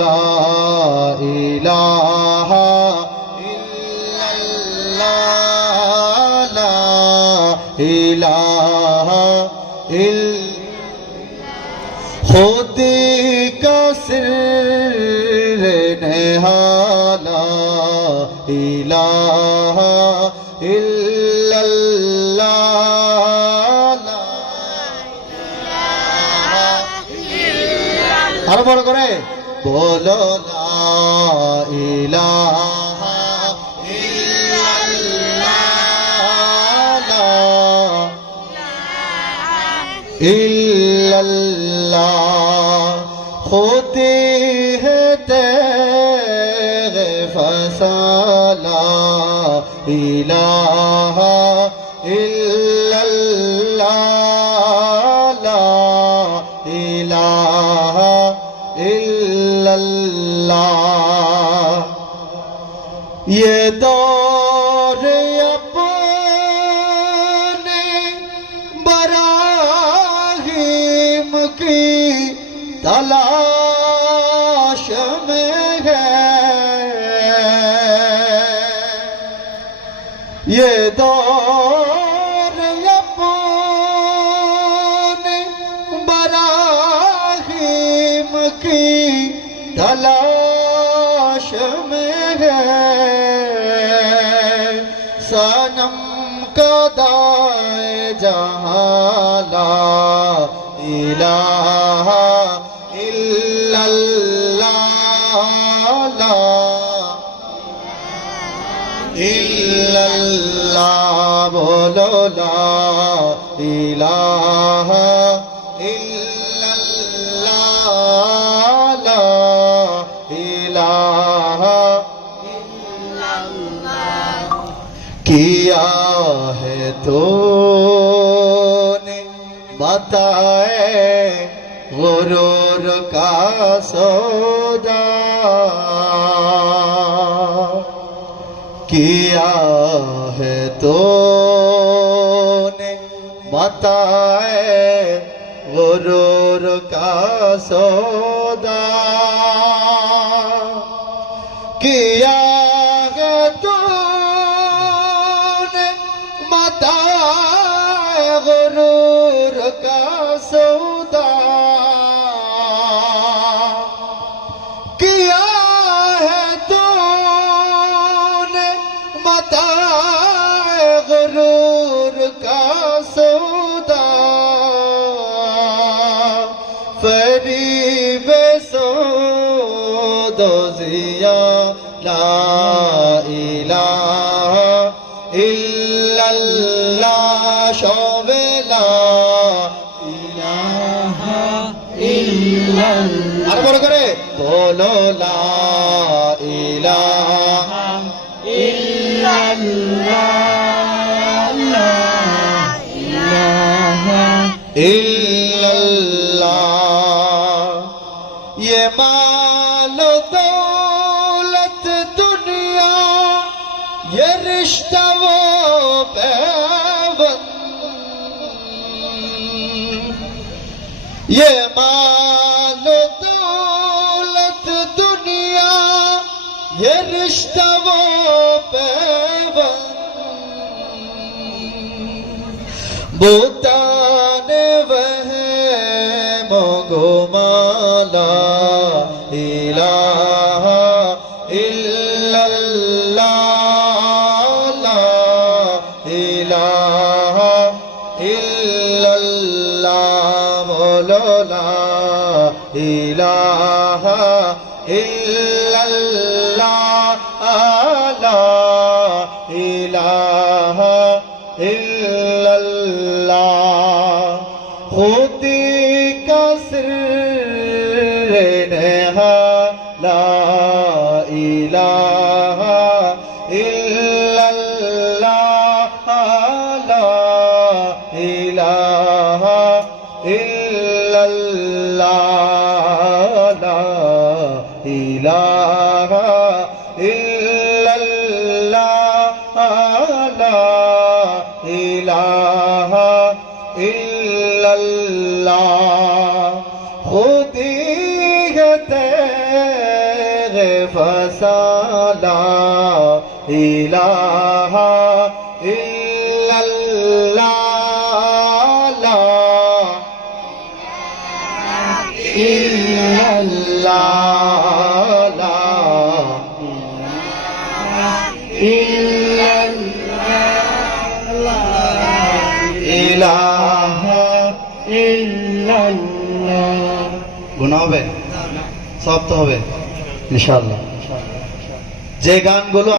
লা ইলাহা ইল্লাল্লাহ লা ইলাহা खुदी का सिर नेहाला इलाहा इल्लल्लाह আরো বড় করে বলো লা ইলাহা ইল্লাল্লাহ ইল্লাল্লাহ खुदी है तेरे फसाला इलाहा इल्लल्लाह ला इलाहा इल्लल्लाह ये दौर अपने बराहीम की तलाश में है ये दौर अपने बराहीम की तलाश में है सनम का दाए जहां ला इलाहा इल्लल्लाह बोलो ला इलाहा इल्लल्लाह ला इलाहा इल्लल्लाह किया है तूने बताए गुरूर का सौदा किया है तूने बताए गुरूर का सौदा किया है तूने बताए गुरूर का सौदा किया है तूने बताए गुरूर का सौदा फरीब सौदोजिया ला इलाहा इल्लल्लाह शोबे ला इलाहा इल्लल्लाह আর বড় করে বলো লা ইলাহা ইল্লাল্লাহ লা ইলাহা ইল্লাল্লাহ ये मालो दौलत दुनिया ये रिश्ता वो पैबंद ये मालो दौलत दुनिया ये रिश्ता वो पैबंद भूताने वह मोगुमाला इलाहा इल्लल्लाह ला इलाहा इल्लल्लाह बोलो ला इलाहा इल्लल्लाह ला इलाहा इल्लल्लाह खुदी का सिर ला इलाहा इल्लल्लाह ला इलाहा इल्लल्लाह ला इलाहा इल्लल्लाह ला इलाहा इल्लल्लाह खुदी है فسلا إله إلا الله لا إلا الله لا إلا إله إلا الله গুনাহ হবে সব তো হবে ইনশাআল্লাহ যে গানগুলো